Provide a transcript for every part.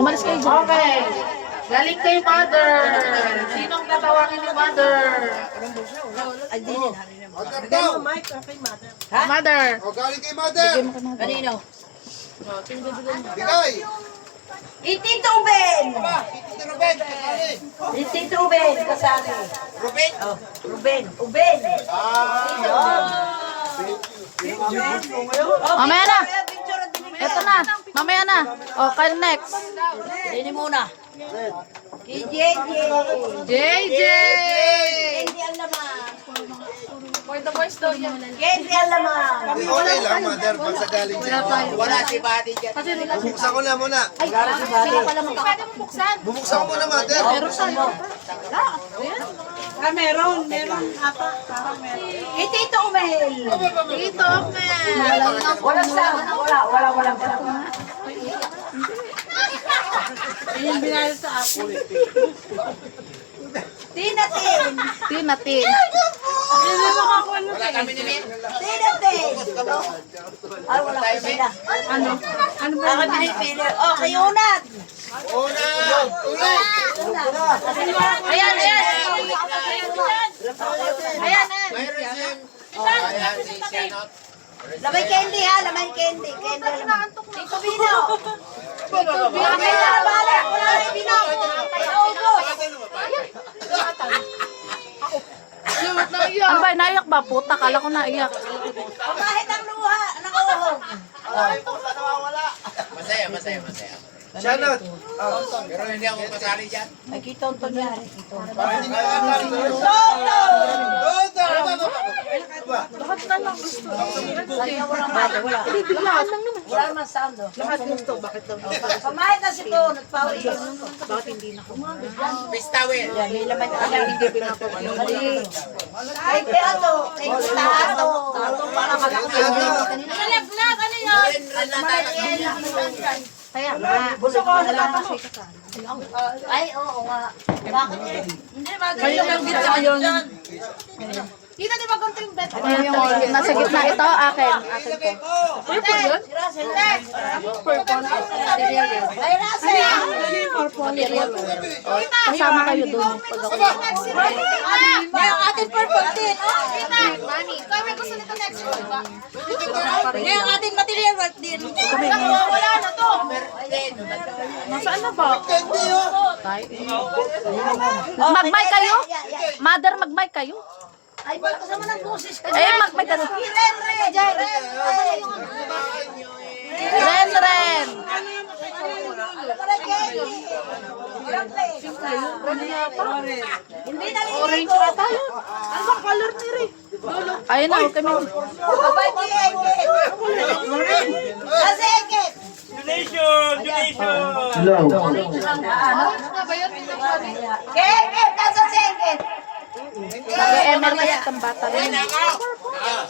Umalis kayo dyan. Okay. Galing kay mother. Sinong tatawagin ni mother? Mother daw. Mother. O, galing kay mother. Kanino? Bigay. Itito Ruben! Tito Ruben, kasali. Itito Ruben, kasali. Ruben. Oh, Ruben. Uben. Mamaya na. Ito na. Mamaya na. O, kayo next. Dini muna. Kay JJ. JJ. Candy ang laman. For the boys daw yan. Candy ang laman. Okay lang, mother. Basta galing siya. Wala si Buddy dyan. Bubuksan ko na muna. Sila pala pwede mo buksan. Bubuksan ko muna, mother. Meron ata. Itito Umel. Dito, man. Walang sama na walang sama. Yung binayad sa ako. Tinatin. Tinatin. Tinatin. Ay, wala ko sila. Ano ba? Ako pinipili. Oh, kay Unad. Una. Una. Ayan. Lamay candy ha, lamay candy. Candy naman. Ito Bino. Wala Bino. Ano ba, naiyak ba? Puta, kala ko naiyak. Kahit ang luha, ang uhog. Masaya. Shoutout. Pero hindi ako kasali dyan. Ay, kitong to niya. Para hindi ka nakakali. Toto! Lahat na lang gusto. Wala naman sound oh. Lahat gusto, bakit daw? Pamahit na si Po, nagpawi. Pistawin. Yan, may laman na hindi pinapapalo. Kay Teato, kay Tato. Para malaki. Nalaglag, ano yun? Kaya nga. Gusto ko na lang. Ay, oo nga. Bakit? Hindi, Kayo lang din sa yun. Dito di ba ganito yung bed? Ano yung nasa gitna ito? Akin. Akin to. Purple yun? Si Russell. Purple. Ay, Russell. Kasama kayo dun. Pag ako. Yung ating purple din. Mani, kami gusto nito next week, di ba? Yung ating material work din. Wala na to. Nasaan na ba? Mag-mic kayo? Mother, mag-mic kayo? Ay, wala kasama ng boses. Eh, mag-mic ka. Ren. Ren. Hindi na Orange ata yun. Ano bang color ni Ray? Ayun na, huwag kami. Abay, di Eket. Kasi Eket. Ano nga ba yun? Eket, nasa si Eket. Nag-ML kasi itong bata rin. Ako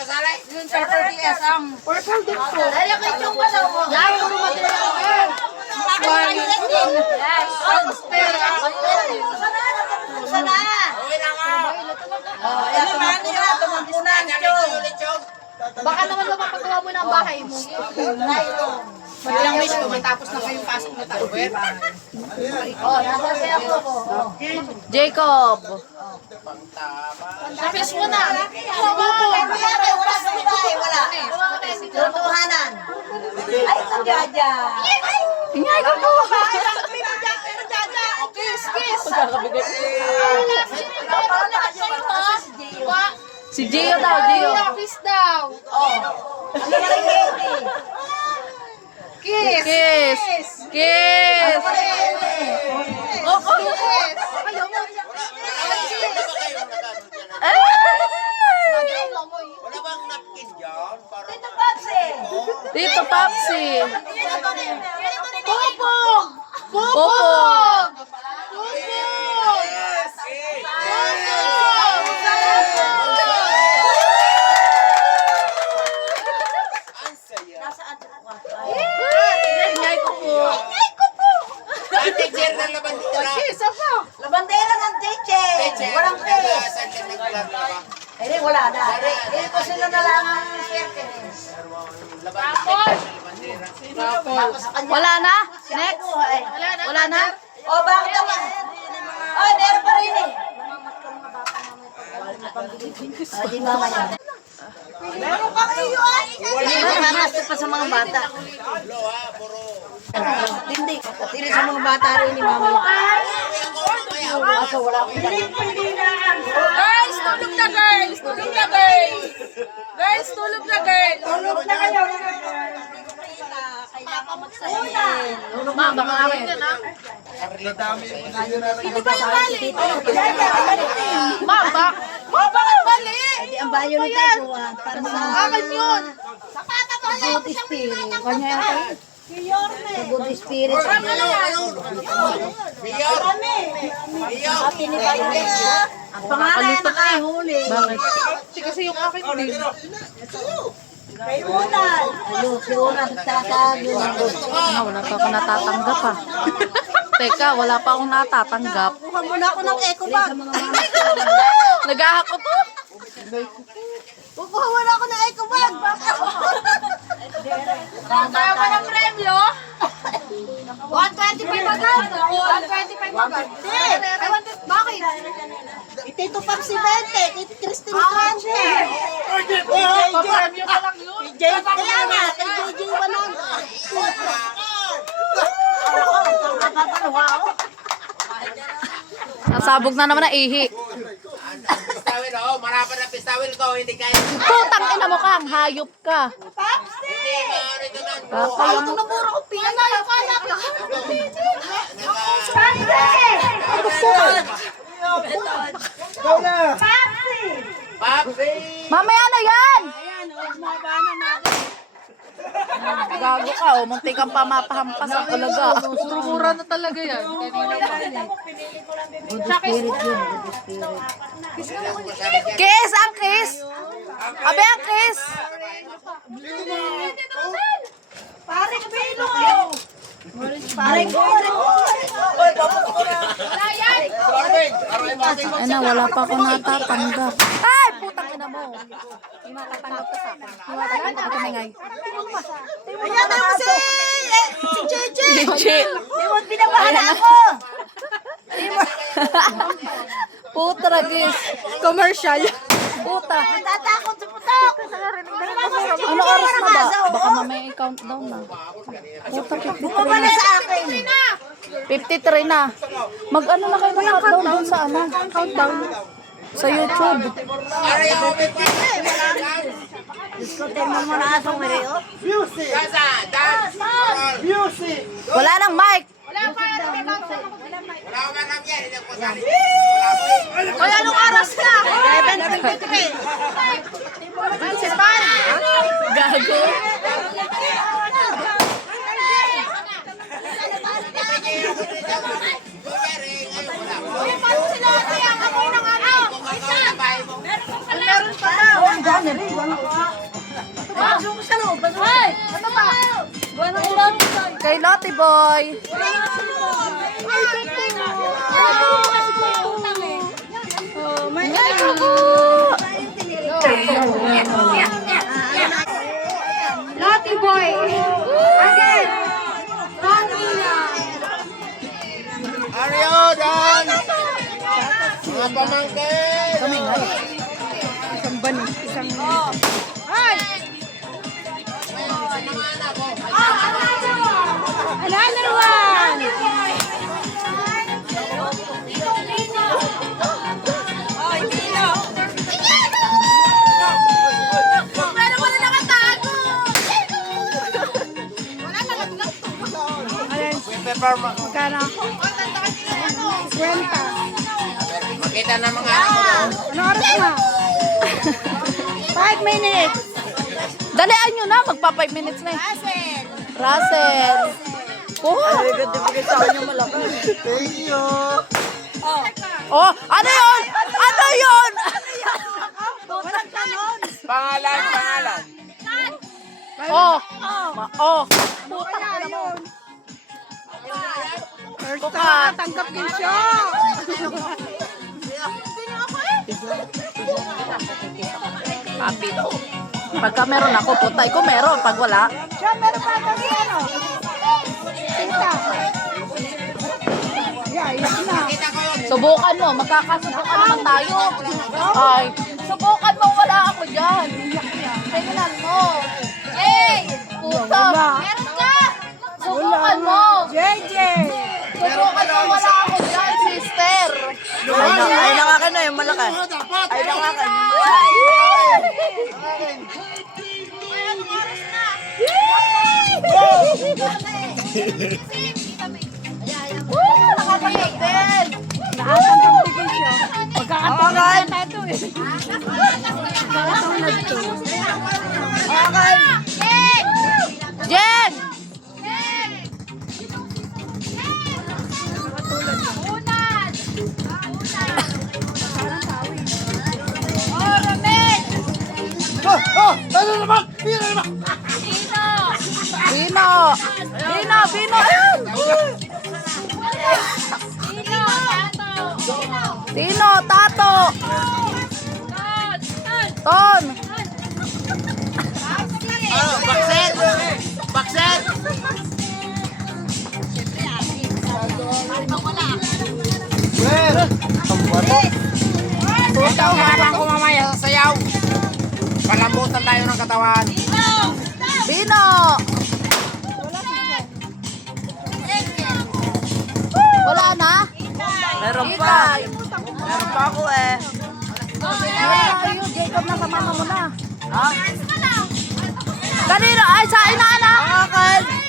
kasali. Yung purple DS ang purple din po. Ay, yung yung ano mo. Yan, puro material. Yes. Tapos pera. Sana. Uwi na ako. Oh, ayan, tumampunan, tumampunan, Chong. Baka naman mapapagawa mo ng bahay mo. Ilang wish ko, matapos na kayong pasok na tayo. Oh, nasa siya po ko. Jacob. Tapos mo na. Wala sa bahay, wala. Tutuhanan. Ay, sa Jaja. Ingay ko po. Kiss. Si Gio daw, Gio. Kiss daw. Ano na rin Katie? Kiss. Kiss. Wala bang napkin dyan? Para Tito Papsi. Dito, Papsi. Pupog. Popog. ang saya. Nasaan sa Ingay ko po. Ang teacher ng labandera. Kiss ako. Labandera ng teacher. Teacher. Walang kiss. Saan ka naglalaba? Eh, wala na. Eh, ko sila na lang ang swerte. Labandera. Wala na? Next? Wala na? O, bakit naman? Ay, meron pa rin eh. Di ba ngayon? Meron pa kayo ay. Hindi pa sa mga bata. Hindi. Tiri sa mga bata rin ni mama. Kaso wala akong dali. Girls, tulog na girls! Tulog na girls! Girls, tulog na girls! Tulog na kayo. Kailangan magsayin. Ma, baka akin yan ha? Hindi ba yung mali? Ma, bakit mali? Hindi, ang bayo ni tayo. Para sa Akin yun. good spirit. Kanya yan. Sa good spirit. Ate ni Bayo. Ang pangalan na huli. Bakit? Kasi yung akin din. Kay Unan. Ayun, si Unan tatago. Wala pa ako natatanggap ha. Teka, wala pa akong natatanggap. Kuha muna ako ng eco bag. Nag-ahako to? Kukuha muna ako ng eco bag. Kaya mo ng premyo? 125 agad. 125 agad. Bakit? Itito pang si Bente. Kay Christine Conche. Premyo pa lang yun. Kaya nga, kay JJ Walang. Nasabog na naman ang ihi. Pistawil, oh. Marapan na pistawil ko. Hindi kaya. Putang ina mo kang hayop ka. Hindi, maaari ka na. Kakaya mo. Namura ko pina. Papi! Mamaya na yan! Gago ka, oh. Munti kang pamapahampas ang ulaga. Mura na talaga yan. Good spirit yun. Good spirit. Kiss! Ang kiss! Abe ang kiss! Pare ka Bino! Pare ko! Ano, wala pa ako natatanggap. Ay, putang ina mo. Hindi matatanggap ka sa akin. Hindi matatanggap ka tumingay. Ayan na si JJ! Legit. Di mo binabahan ako! Puta ragis. Commercial. Puta. Natatakot sa putok! Ano oras na ba? Baka mamaya i-countdown na. Puta, 53 Bumaba na na. sa akin! 53 na. Mag-ano na kayo ng countdown dun sa ano? Countdown. Sa YouTube. Diskutin mo muna asong Mario. Gaza! Dance! Wala nang mic. Wala ko ba kami yan? Hindi ko sali. Hoy, anong oras na? 7:53. Gago. Meron pa daw. Ang dami rin. Pasok ko sa loob. Ay! Ano ba? Kay Lottie Boy. Lottie boy! Again! Aryo, dance! Mga pamangkin! Another one! Pero wala nakatago! Wala nalaglag to. Makita na mga anak ko. Ano oras na? 5 minutes. Dalian nyo na. Magpa 5 minutes na eh. Russell. Kuha. Oh, ano yun? Ano yun? Pangalan, pangalan. Oh. Oh. Putang ina mo. Bukat. Tanggap din siya. Papi. Pagka meron ako, tutay ko meron. Pag wala, Siya, meron pa ito ano? Tita. Yeah, iyak na. subukan mo. Magkakasubukan naman tayo. Ay, subukan mo. Wala ako dyan. Tingnan mo. Yay! Puta. Meron ka. Subukan mo. JJ. Subukan mo. Wala ako dyan, sister. Ay, nakakan na yung malaki. Ay, nakakan. Nakakayag din. Naasan kang tigisyo. Pagkakataon na ito eh. Jen! Ano naman? Pira naman! Bino! Bino! Bino! Ayun! Tino! Tato! Ton! Bakset! Bakset! Ito, harang ko mamaya sa sayaw. Palambutan tayo ng katawan. Bino! Wala na? Meron pa. Ikay! Meron pa ako eh. Ayun, Jacob na sa mama mo na. Ha? Kanino? Ay, sa inaanak! Nakakan.